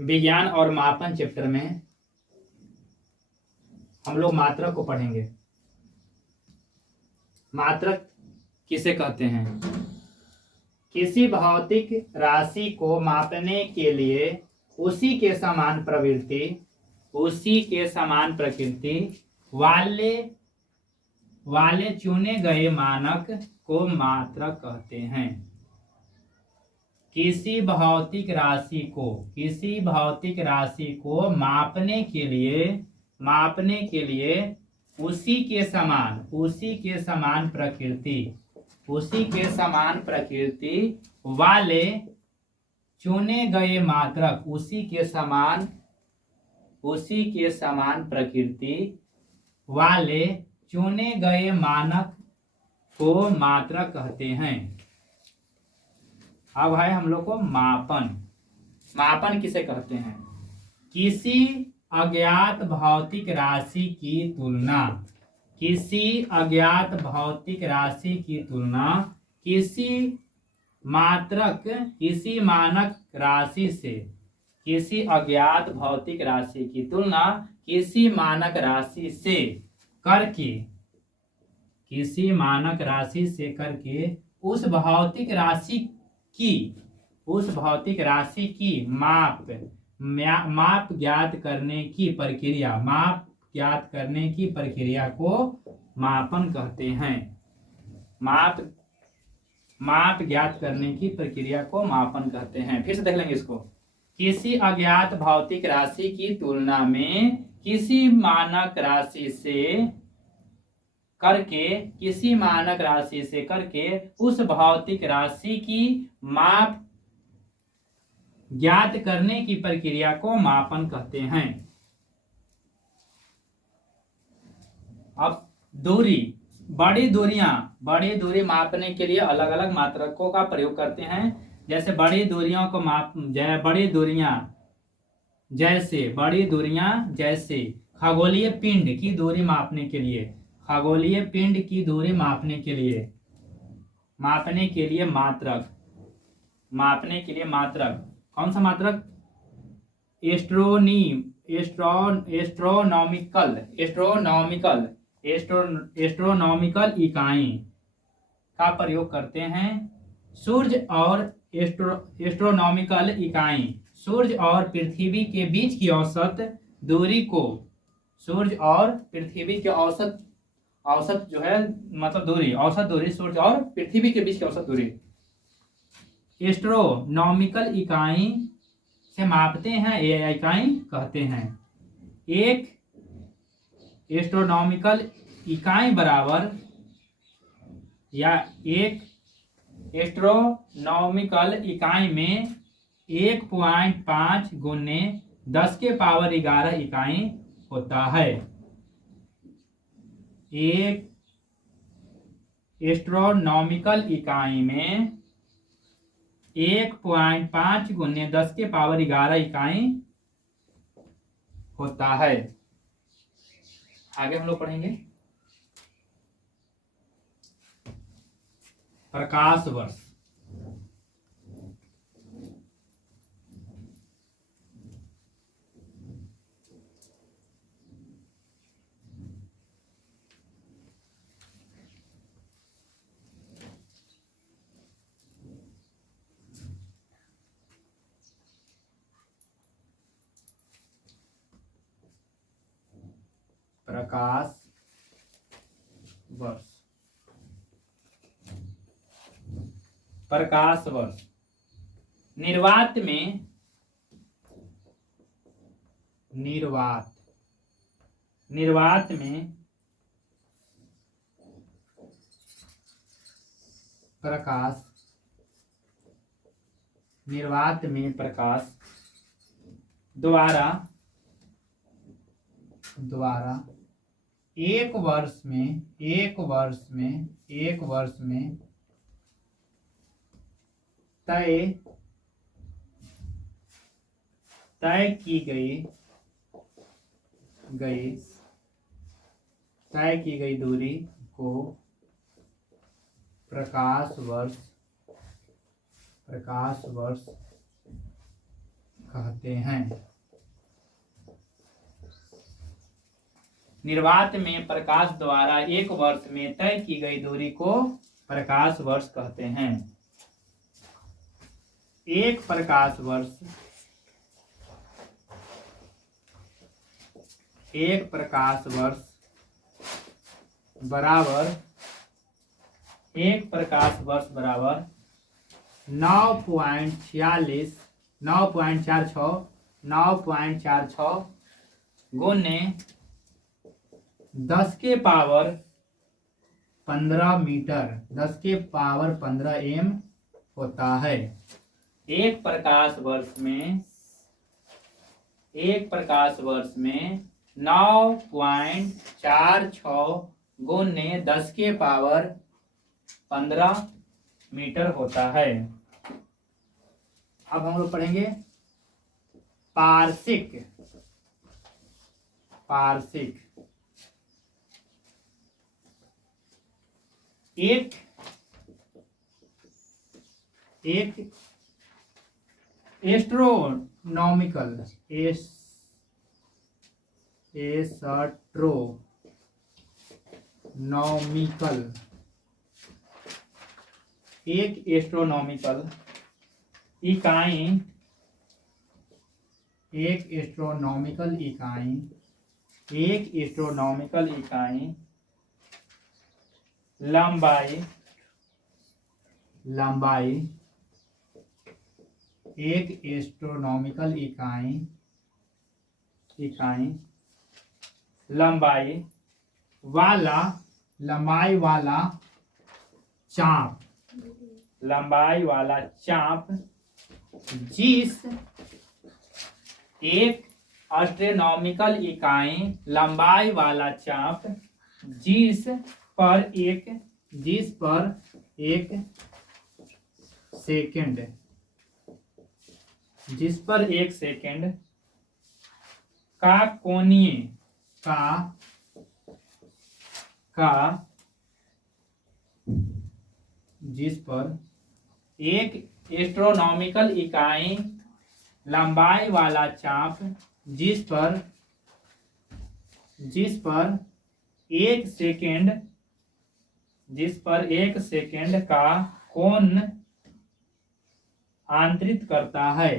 विज्ञान और मापन चैप्टर में हम लोग मात्रक को पढ़ेंगे। मात्रक किसे कहते हैं? किसी भौतिक राशि को मापने के लिए उसी के समान प्रकृति वाले चुने गए मानक को मात्रक कहते हैं। किसी भौतिक राशि को मापने के लिए उसी के समान प्रकृति वाले चुने गए मात्रक वाले चुने गए मानक को मात्रक कहते हैं। अब है हम लोग को मापन किसे कहते हैं? किसी अज्ञात भौतिक राशि की तुलना किसी मानक राशि से किसी अज्ञात भौतिक राशि की तुलना किसी मानक राशि से करके उस भौतिक राशि की माप ज्ञात करने की प्रक्रिया को मापन कहते हैं। माप ज्ञात करने की प्रक्रिया को मापन कहते हैं। फिर से देख लेंगे इसको। किसी अज्ञात भौतिक राशि की तुलना में किसी मानक राशि से करके उस भौतिक राशि की माप ज्ञात करने की प्रक्रिया को मापन कहते हैं। अब बड़ी दूरी मापने के लिए अलग अलग मात्रकों का प्रयोग करते हैं। जैसे बड़ी दूरियां जैसे खगोलीय पिंड की दूरी मापने के लिए मात्रक कौन सा मात्रक? एस्ट्रोनॉमिकल इकाई का प्रयोग करते हैं। सूर्य और एस्ट्रोनॉमिकल इकाई सूर्य और पृथ्वी के बीच की औसत दूरी को औसत जो है मतलब औसत दूरी सूर्य और पृथ्वी के बीच की औसत दूरी एस्ट्रोनॉमिकल इकाई से मापते हैं। ये इकाई कहते हैं। एक एस्ट्रोनॉमिकल इकाई बराबर या एक एस्ट्रोनॉमिकल इकाई में 1.5 गुने 10 के पावर 11 इकाई होता है। एक एस्ट्रोनॉमिकल इकाई में 1.5 गुने 10 के पावर 11 इकाई होता है। आगे हम लोग पढ़ेंगे प्रकाश वर्ष। प्रकाश वर्ष निर्वात में प्रकाश द्वारा एक वर्ष में तय की गई दूरी को प्रकाश वर्ष कहते हैं। निर्वात में प्रकाश द्वारा एक वर्ष में तय की गई दूरी को प्रकाश वर्ष कहते हैं। एक प्रकाश वर्ष बराबर 9.46 गुने 10 के पावर 15 मीटर 10 के पावर 15 एम होता है। एक प्रकाश वर्ष में 9.46 गुने 10 के पावर 15 मीटर होता है। अब हम लोग पढ़ेंगे पार्शिक। एक एस्ट्रोनॉमिकल इकाई लंबाई एक एस्ट्रोनॉमिकल इकाई लंबाई वाला चाप जिस एक एस्ट्रोनॉमिकल इकाई लंबाई वाला चाप जिस पर एक सेकंड का कोणीय जिस पर एक एस्ट्रोनॉमिकल इकाई लंबाई वाला चाप जिस पर एक सेकंड का कोण आंतरित करता है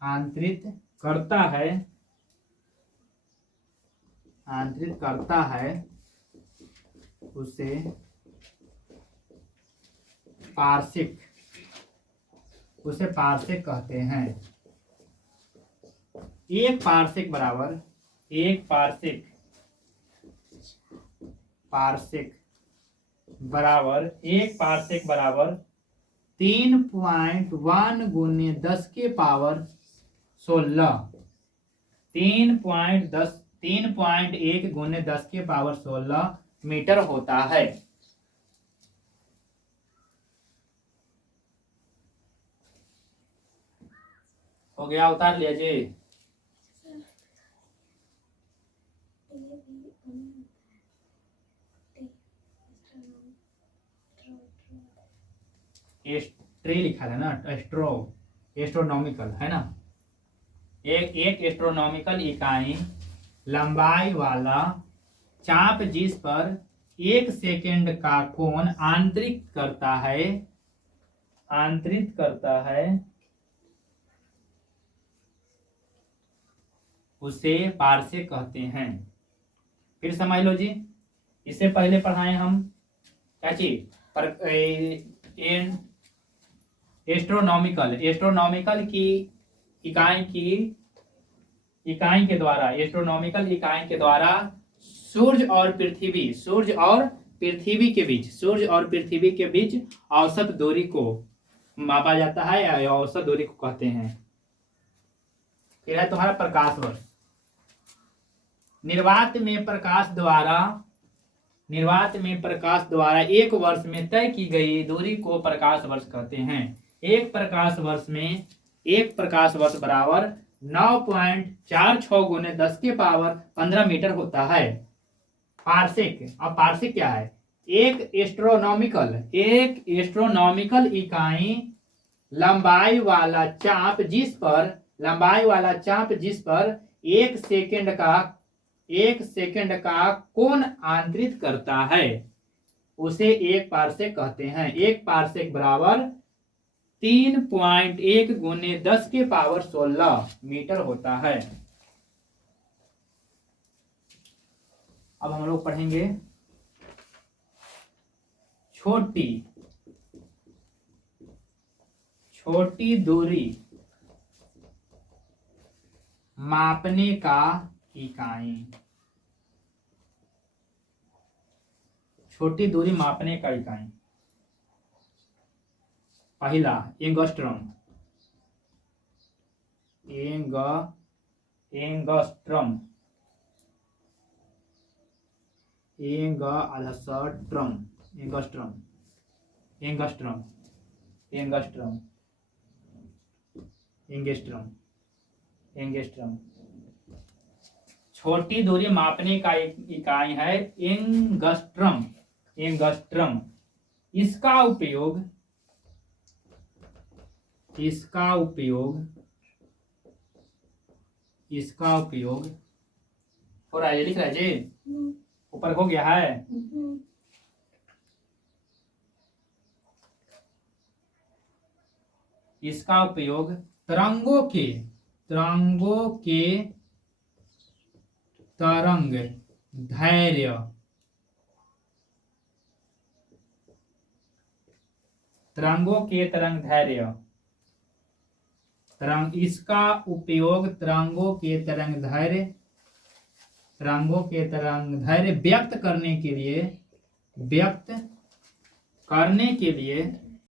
आंतरित करता है उसे पार्शिक कहते हैं। एक पार्शिक बराबर 3.1 गुने 10 के पावर 16 3.1 गुने 10 के पावर 16 मीटर होता है। हो गया, उतार लिया जी। एस्ट्रे लिखा है ना, एस्ट्रोनॉमिकल है ना। एक एस्ट्रोनॉमिकल इकाई लंबाई वाला चाप जिस पर एक सेकंड का कोण आंतरित करता है उसे पार्शिक कहते हैं। फिर समझ लो जी, इससे पहले पढ़ाए हम क्या चीज एस्ट्रोनॉमिकल की इकाई के द्वारा सूर्य और पृथ्वी के बीच औसत दूरी को मापा जाता है या औसत दूरी को कहते हैं। फिर है तुम्हारा प्रकाश वर्ष। निर्वात में प्रकाश द्वारा एक वर्ष में तय की गई दूरी को प्रकाश वर्ष कहते हैं। एक प्रकाश वर्ष बराबर 9.46 गुने 10 के पावर 15 मीटर होता है। पार्शिक, अब पार्शिक क्या है? एक एस्ट्रोनॉमिकल इकाई लंबाई वाला चाप जिस पर एक सेकंड का कोण आंतरित करता है उसे एक पारसेक कहते हैं। एक पारसेक बराबर 3.1 गुने 10⁻16 मीटर होता है। अब हम लोग पढ़ेंगे छोटी दूरी मापने का इकाई। छोटी दूरी मापने का इकाई। पहला एंगस्ट्रॉम। Angstrom angstrom. छोटी दूरी मापने का इकाई है एंगस्ट्रॉम। इसका उपयोग हो रहा है, लिख रहा है जी, ऊपर हो गया है। इसका उपयोग तरंगों के तरंग धैर्य इसका उपयोग तरंगों के तरंग धैर्य व्यक्त करने के लिए